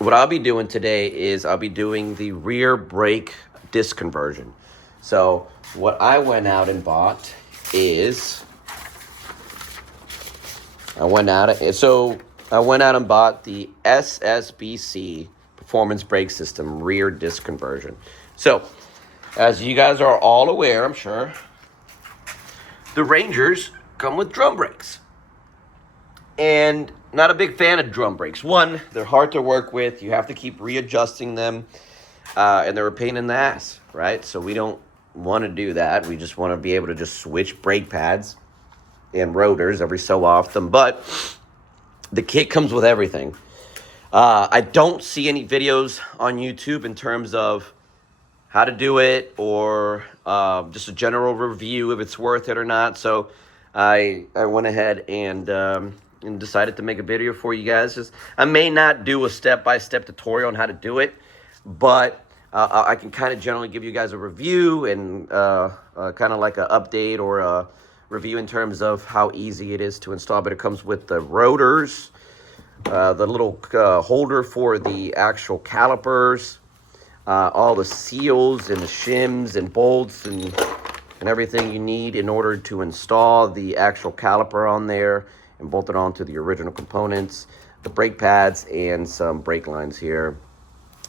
what I'll be doing today is I'll be doing the rear brake disc conversion. So what I went out and bought is, I went out and bought the SSBC Performance Brake System rear disc conversion. So as you guys are all aware, I'm sure, the Rangers come with drum brakes. And not a big fan of drum brakes. One, they're hard to work with. You have to keep readjusting them. And they're a pain in the ass, right? So we don't want to do that. We just want to be able to just switch brake pads and rotors every so often. But the kit comes with everything. I don't see any videos on YouTube in terms of how to do it or just a general review if it's worth it or not. So I went ahead and decided to make a video for you guys. I may not do a step-by-step tutorial on how to do it, but I can kind of generally give you guys a review and kind of like an update or a review in terms of how easy it is to install. But it comes with the rotors, the little holder for the actual calipers, all the seals and the shims and bolts and everything you need in order to install the actual caliper on there and bolt it onto the original components, the brake pads, and some brake lines here.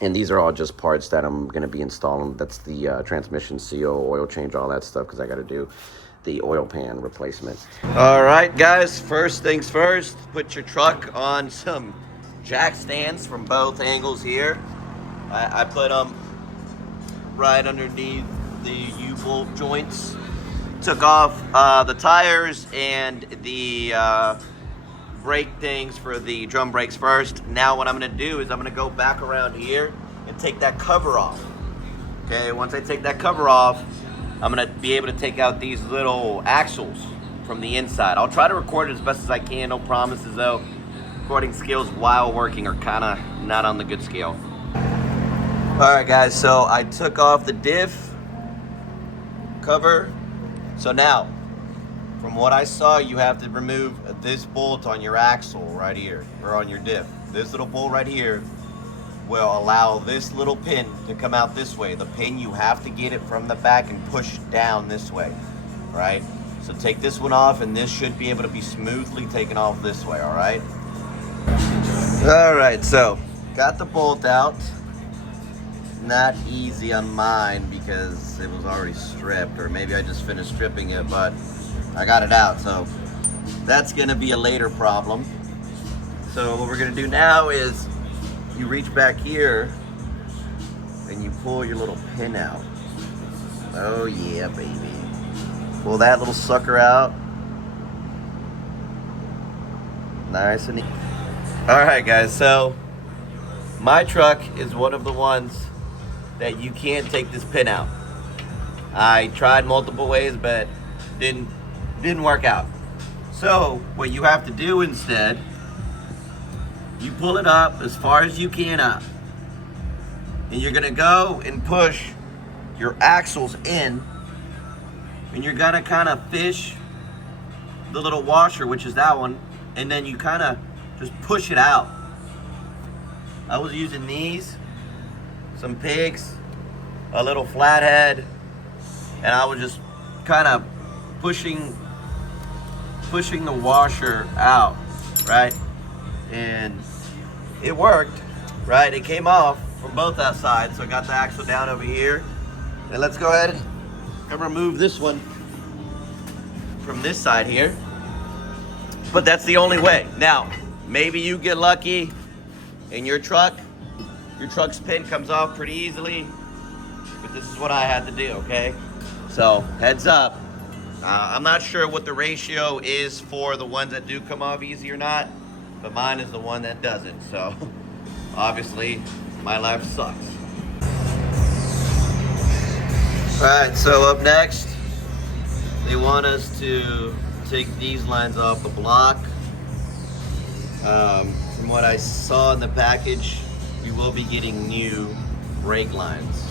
And these are all just parts that I'm going to be installing. That's the transmission seal, oil change, all that stuff, because I got to do the oil pan replacement. All right, guys, first things first, put your truck on some jack stands from both angles here. I put them right underneath the U-bolt joints. Took off the tires and the brake things for the drum brakes first. Now what I'm going to do is I'm going to go back around here and take that cover off. Okay, once I take that cover off, I'm going to be able to take out these little axles from the inside. I'll try to record it as best as I can. No promises though. Recording skills while working are kind of not on the good scale. Alright guys, so I took off the diff cover. So now, from what I saw, you have to remove this bolt on your axle right here, or on your diff. This little bolt right here will allow this little pin to come out this way. The pin, you have to get it from the back and push down this way, right? So take this one off, and this should be able to be smoothly taken off this way, all right? All right, so got the bolt out. Not easy on mine because it was already stripped, or maybe I just finished stripping it, but I got it out, so that's gonna be a later problem. So what we're gonna do now is you reach back here and you pull your little pin out. Oh yeah, baby. Pull that little sucker out. Nice and easy. All right, guys, so my truck is one of the ones that you can't take this pin out. I tried multiple ways, but didn't work out. So what you have to do instead, you pull it up as far as you can up, and you're gonna go and push your axles in, and you're gonna kind of fish the little washer, which is that one, and then you kind of just push it out. I was using these, some pigs, a little flathead, and I was just kind of pushing the washer out, right? And it worked, right? It came off from both that side, so I got the axle down over here. And let's go ahead and remove this one from this side here. But that's the only way. Now, maybe you get lucky in your truck's pin comes off pretty easily, but this is what I had to do, okay? So, heads up. I'm not sure what the ratio is for the ones that do come off easy or not, but mine is the one that doesn't. So, obviously, my life sucks. All right, so up next, they want us to take these lines off the block. From what I saw in the package, we will be getting new brake lines.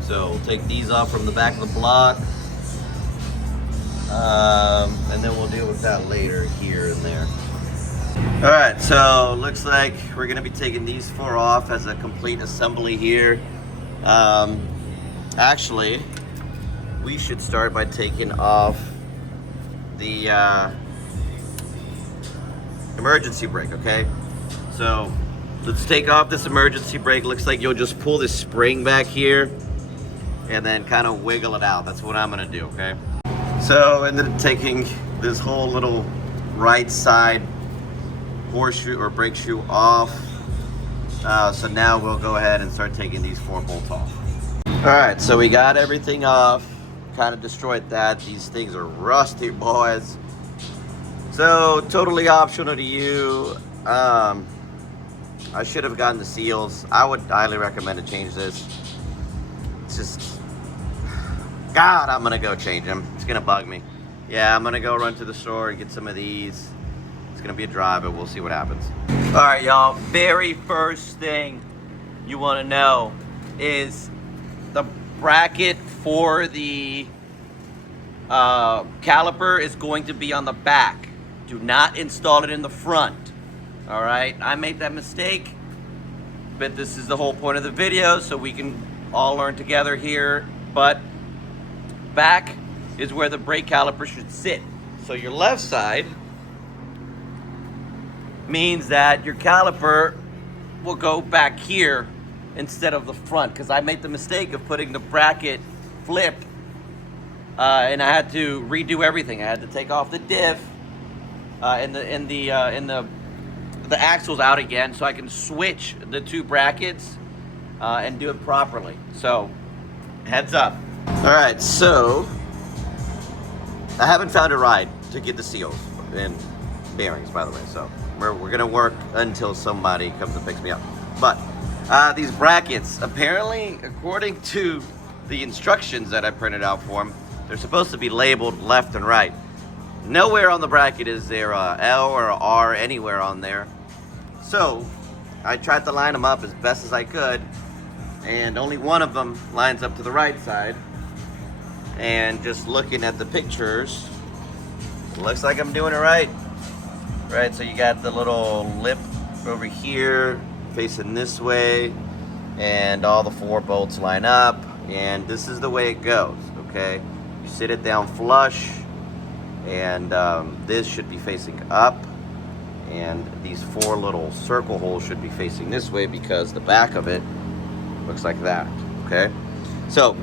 So we'll take these off from the back of the block, and then we'll deal with that later here and there. All right, so looks like we're gonna be taking these 4 off as a complete assembly here. Actually, we should start by taking off the emergency brake, okay? So let's take off this emergency brake. Looks like you'll just pull this spring back here and then kind of wiggle it out. That's what I'm gonna do, okay? So ended up taking this whole little right side horseshoe or brake shoe off. So now we'll go ahead and start taking these 4 bolts off. All right, so we got everything off, kind of destroyed that. These things are rusty, boys. So totally optional to you. I should have gotten the seals. I would highly recommend to change this. It's just, God, I'm gonna go change them. It's gonna bug me. Yeah, I'm gonna go run to the store and get some of these. It's gonna be a drive, but we'll see what happens. All right, y'all, very first thing you wanna know is the bracket for the caliper is going to be on the back. Do not install it in the front. All right, I made that mistake, but this is the whole point of the video, so we can all learn together here. But back is where the brake caliper should sit. So your left side means that your caliper will go back here instead of the front, because I made the mistake of putting the bracket flip, and I had to redo everything. I had to take off the diff and the axles out again, so I can switch the 2 brackets and do it properly. So heads up. All right, so I haven't found a ride to get the seals and bearings, by the way. So we're gonna work until somebody comes and picks me up. But these brackets, apparently, according to the instructions that I printed out for them, they're supposed to be labeled left and right. Nowhere on the bracket is there a L or a R anywhere on there. So I tried to line them up as best as I could, and only one of them lines up to the right side. And just looking at the pictures, looks like I'm doing it right. Right, so you got the little lip over here facing this way, and all the 4 bolts line up, and this is the way it goes, okay? You sit it down flush, and this should be facing up, and these 4 little circle holes should be facing this way because the back of it looks like that, okay? So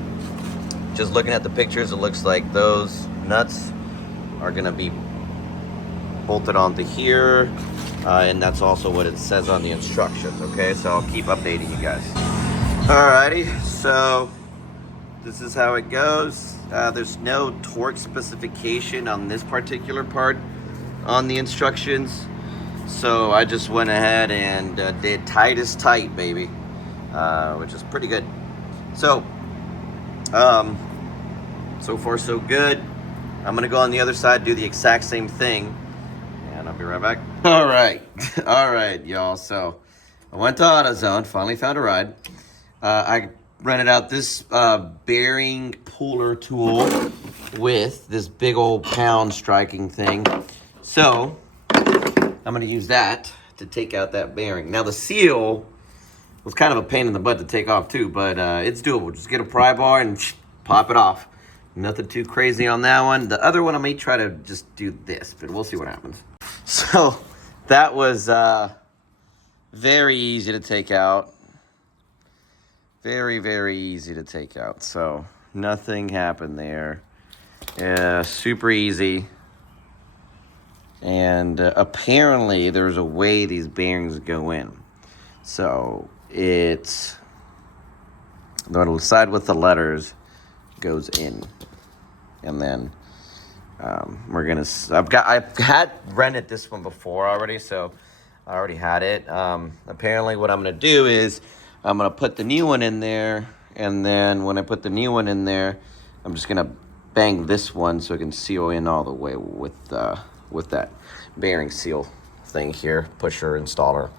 just looking at the pictures, it looks like those nuts are gonna be bolted onto here, and that's also what it says on the instructions, okay? So I'll keep updating you guys. Alrighty, so this is how it goes. There's no torque specification on this particular part on the instructions, so I just went ahead and did tight as tight, baby, which is pretty good. So so far so good. I'm gonna go on the other side, do the exact same thing, and I'll be right back. All right, y'all. So I went to AutoZone, finally found a ride. I rented out this bearing puller tool with this big old pound striking thing. So I'm gonna use that to take out that bearing. Now the seal was kind of a pain in the butt to take off too, but it's doable. Just get a pry bar and pop it off. Nothing too crazy on that one. The other one I may try to just do this, but we'll see what happens. So that was very easy to take out. Very, very easy to take out. So nothing happened there. Super easy. And apparently there's a way these bearings go in. So it's the side with the letters goes in, and then I've had rented this one before already, so I already had it. Apparently what I'm gonna do is I'm gonna put the new one in there, and then when I put the new one in there, I'm just gonna bang this one so it can seal in all the way with that bearing seal thing here, pusher installer.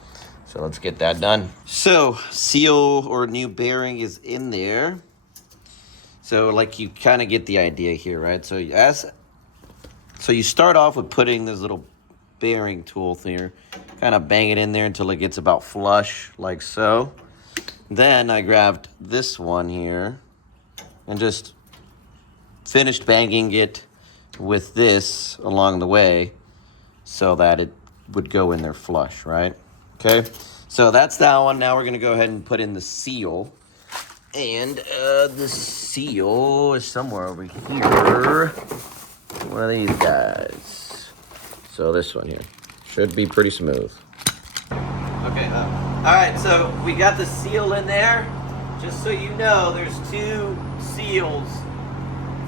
So let's get that done. So seal or new bearing is in there. So like you kind of get the idea here, right? So you start off with putting this little bearing tool here. Kind of bang it in there until it gets about flush, like so. Then I grabbed this one here and just finished banging it with this along the way so that it would go in there flush, right? Okay, so that's that one. Now we're gonna go ahead and put in the seal. And the seal is somewhere over here. One of these guys. So this one here should be pretty smooth. Okay, all right, so we got the seal in there. Just so you know, there's two seals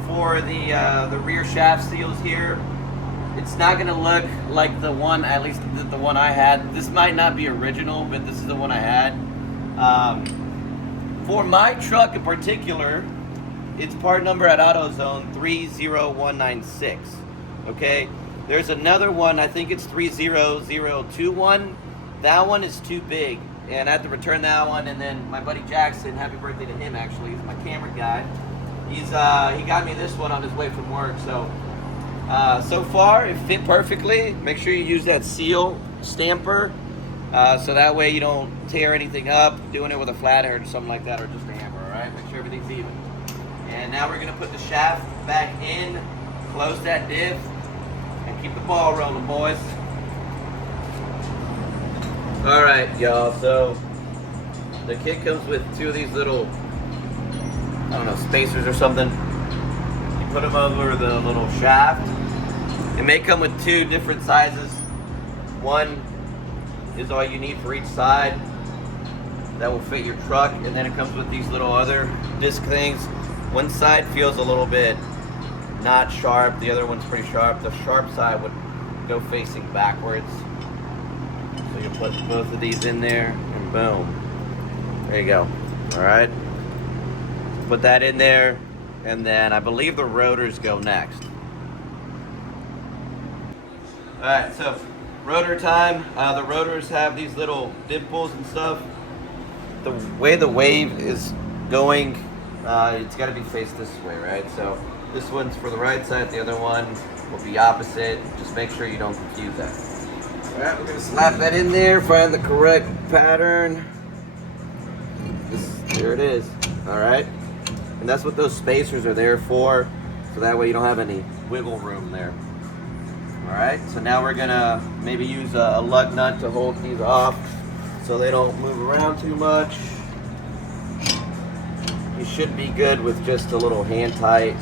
for the rear shaft seals here. It's not gonna look like the one, at least the one I had. This might not be original, but this is the one I had. For my truck in particular, it's part number at AutoZone 30196. Okay, there's another one, I think it's 30021. That one is too big, and I have to return that one. And then my buddy Jackson, happy birthday to him actually, he's my camera guy. He got me this one on his way from work. So so far it fit perfectly. Make sure you use that seal stamper so that way you don't tear anything up doing it with a flathead or something like that, or just a hammer. All right, make sure everything's even. And now we're gonna put the shaft back in, close that diff, and keep the ball rolling, boys. All right, y'all, so the kit comes with two of these little, I don't know, spacers or something. You put them over the little shaft. It may come with two different sizes. One is all you need for each side. That will fit your truck, and then it comes with these little other disc things. One side feels a little bit not sharp, the other one's pretty sharp. The sharp side would go facing backwards. So you put both of these in there, and boom. There you go. All right. Put that in there, and then I believe the rotors go next. All right, so rotor time. The rotors have these little dimples and stuff. The way the wave is going, it's got to be faced this way, right? So this one's for the right side, the other one will be opposite. Just make sure you don't confuse that. All right, we're gonna slap that in there, find the correct pattern. There it is. All right, and that's what those spacers are there for, so that way you don't have any wiggle room there. All right, so now we're gonna maybe use a lug nut to hold these off so they don't move around too much. You should be good with just a little hand tight,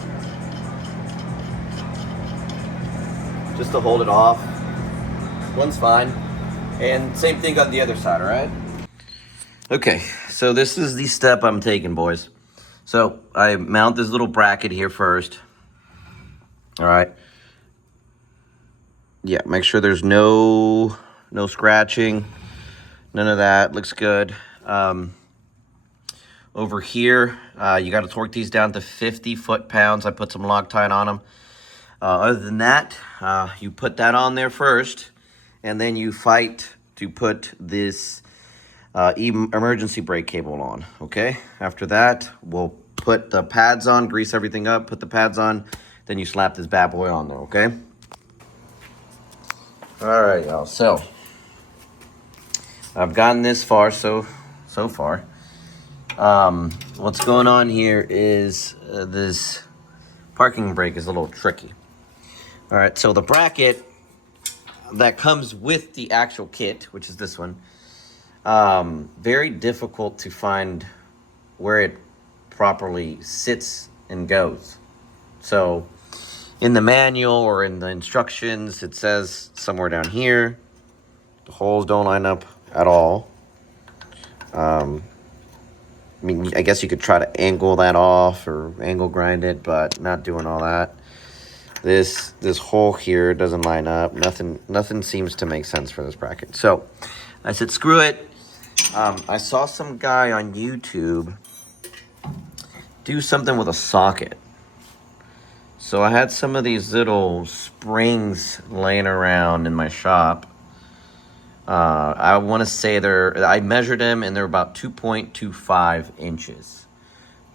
just to hold it off. One's fine. And same thing on the other side, all right? Okay, so this is the step I'm taking, boys. So I mount this little bracket here first. All right. Yeah, make sure there's no scratching, none of that. Looks good. Over here, you got to torque these down to 50 foot-pounds. I put some Loctite on them. Other than that, you put that on there first, and then you fight to put this emergency brake cable on, okay? After that, we'll put the pads on, grease everything up, put the pads on, then you slap this bad boy on there, okay? All right, y'all, so I've gotten this far so far. What's going on here is this parking brake is a little tricky. All right, so the bracket that comes with the actual kit, which is this one, very difficult to find where it properly sits and goes. So in the manual or in the instructions, it says somewhere down here. The holes don't line up at all. I mean, I guess you could try to angle that off or angle grind it, but not doing all that. This hole here doesn't line up. Nothing seems to make sense for this bracket. So I said, screw it. I saw some guy on YouTube do something with a socket. So I had some of these little springs laying around in my shop. I want to say I measured them and they're about 2.25 inches.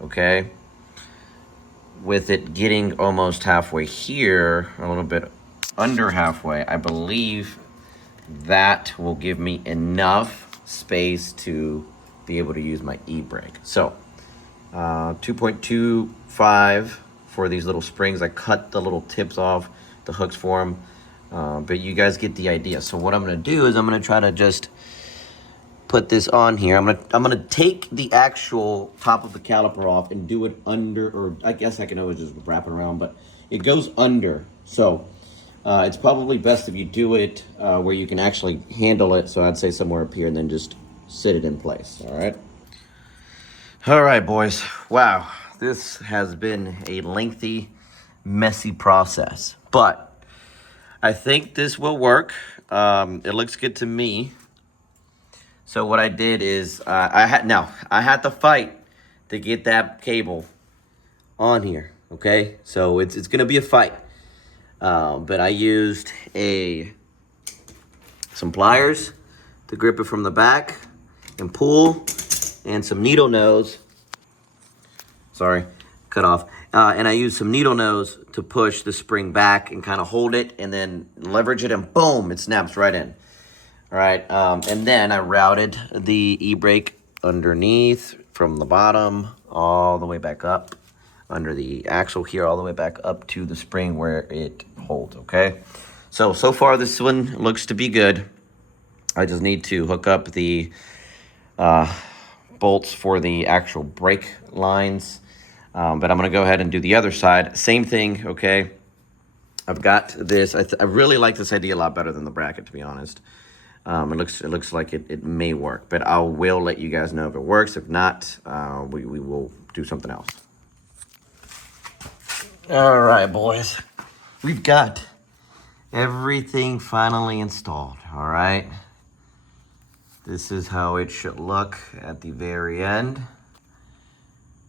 Okay. With it getting almost halfway here, a little bit under halfway, I believe that will give me enough space to be able to use my e-brake. So 2.25 for these little springs. I cut the little tips off, the hooks for them, but you guys get the idea. So what I'm gonna do is I'm gonna try to just put this on here. I'm gonna take the actual top of the caliper off and do it under, or I guess I can always just wrap it around, but it goes under. So it's probably best if you do it where you can actually handle it. So I'd say somewhere up here and then just sit it in place, all right? All right, boys. Wow, this has been a lengthy, messy process, but I think this will work. It looks good to me. So what I did is I had to fight to get that cable on here. Okay, so it's gonna be a fight, but I used some pliers to grip it from the back and pull, and some needle nose. Sorry, cut off. And I used some needle nose to push the spring back and kind of hold it, and then leverage it, and boom, it snaps right in. All right, and then I routed the e-brake underneath from the bottom all the way back up under the axle here, all the way back up to the spring where it holds, okay? So far this one looks to be good. I just need to hook up the bolts for the actual brake lines, but I'm gonna go ahead and do the other side. Same thing, okay? I've got this. I really like this idea a lot better than the bracket, to be honest. It looks like it may work, but I will let you guys know if it works. If not, we will do something else. All right, boys. We've got everything finally installed, all right? This is how it should look at the very end.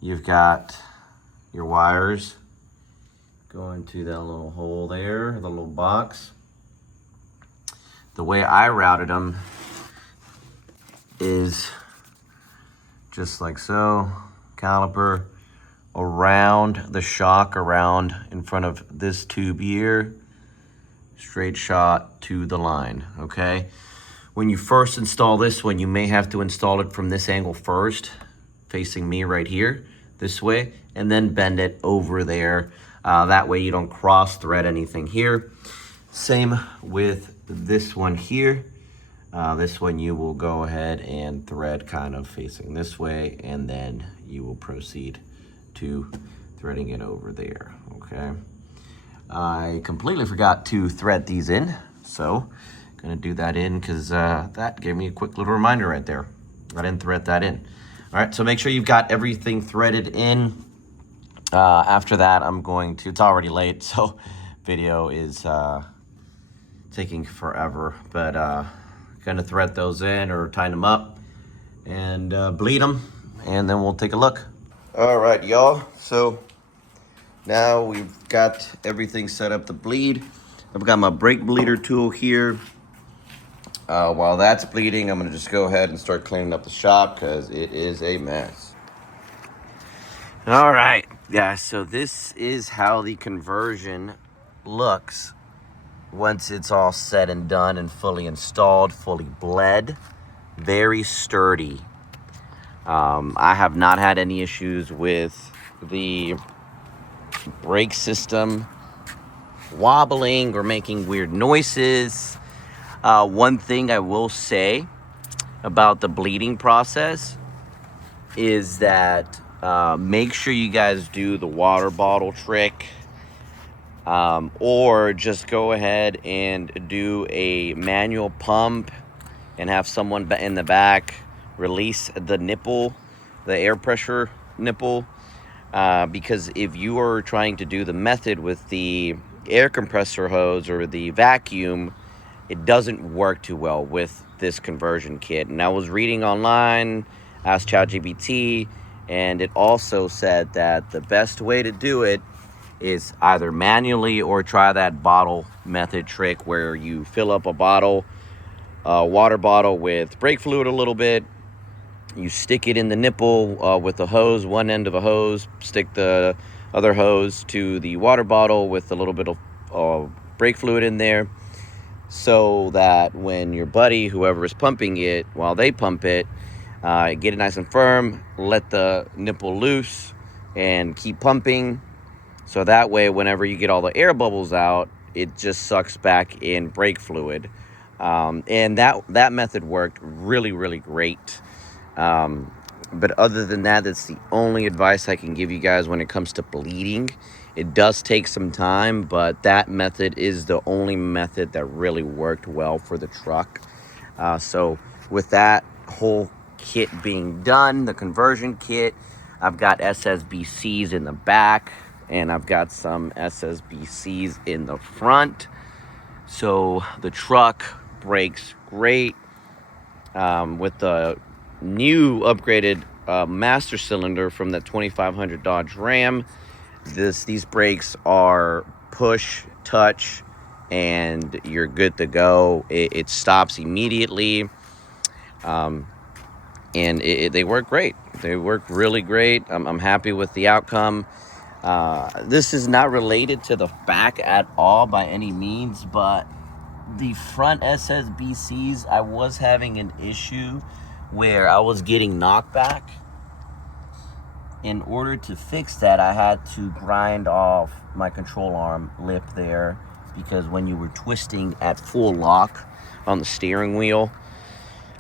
You've got your wires going to that little hole there, the little box. The way I routed them is just like so. Caliper around the shock, around in front of this tube here. Straight shot to the line, okay? When you first install this one, you may have to install it from this angle first, facing me right here, this way, and then bend it over there. That way you don't cross thread anything here. Same with this one here. This one you will go ahead and thread kind of facing this way, and then you will proceed to threading it over there, okay? I completely forgot to thread these in, so gonna do that in because that gave me a quick little reminder right there. I didn't thread that in. All right, so make sure you've got everything threaded in. After that, I'm going to, it's already late, so video is taking forever, but gonna thread those in or tie them up and bleed them, and then we'll take a look. All right, y'all, so now we've got everything set up to bleed. I've got my brake bleeder tool here. While that's bleeding, I'm gonna just go ahead and start cleaning up the shop because it is a mess. All right, guys, so this is how the conversion looks once it's all said and done and fully installed, fully bled. Very sturdy. I have not had any issues with the brake system wobbling or making weird noises. One thing I will say about the bleeding process is that make sure you guys do the water bottle trick, or just go ahead and do a manual pump and have someone in the back release the nipple, the air pressure nipple, because if you are trying to do the method with the air compressor hose or the vacuum, it doesn't work too well with this conversion kit. And I was reading online, asked ChatGPT, and it also said that the best way to do it is either manually or try that bottle method trick where you fill up a bottle, water bottle with brake fluid a little bit. You stick it in the nipple with a hose, one end of a hose, stick the other hose to the water bottle with a little bit of brake fluid in there. so that when your buddy, whoever is pumping it, while they pump it, get it nice and firm, let the nipple loose, and keep pumping. So that way, whenever you get all the air bubbles out, it just sucks back in brake fluid. And that method worked really, really great. But other than that, that's the only advice I can give you guys when it comes to bleeding. It does take some time, but that method is the only method that really worked well for the truck. So with that whole kit being done, the conversion kit, I've got SSBCs in the back, and I've got some SSBCs in the front. So the truck brakes great. With the new upgraded master cylinder from the 2500 Dodge Ram, these brakes are push, touch, and you're good to go. It stops immediately. And they work great. They work really great. I'm happy with the outcome. This is not related to the back at all by any means, but the front SSBCs, I was having an issue where I was getting knockback. In order to fix that, I had to grind off my control arm lip there, because when you were twisting at full lock on the steering wheel,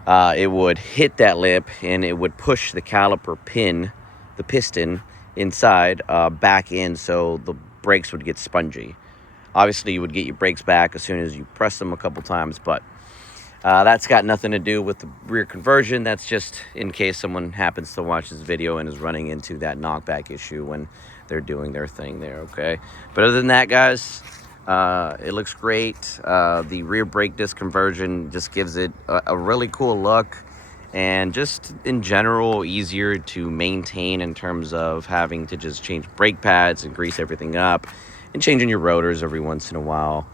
it would hit that lip and it would push the caliper pin, the piston inside, back in, so the brakes would get spongy. Obviously, you would get your brakes back as soon as you press them a couple times, but that's got nothing to do with the rear conversion. That's just in case someone happens to watch this video and is running into that knockback issue when they're doing their thing there, okay? But other than that, guys, it looks great. The rear brake disc conversion just gives it a really cool look, and just in general easier to maintain in terms of having to just change brake pads and grease everything up and changing your rotors every once in a while,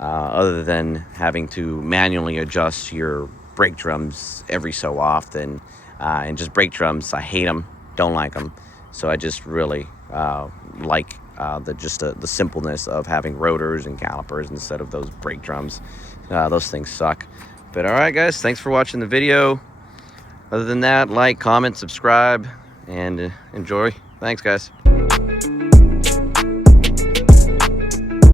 other than having to manually adjust your brake drums every so often. And just brake drums, I hate them, don't like them. So I just really like the simpleness of having rotors and calipers instead of those brake drums. Those things suck. But all right, guys, thanks for watching the video. Other than that, like, comment, subscribe, and enjoy. Thanks, guys.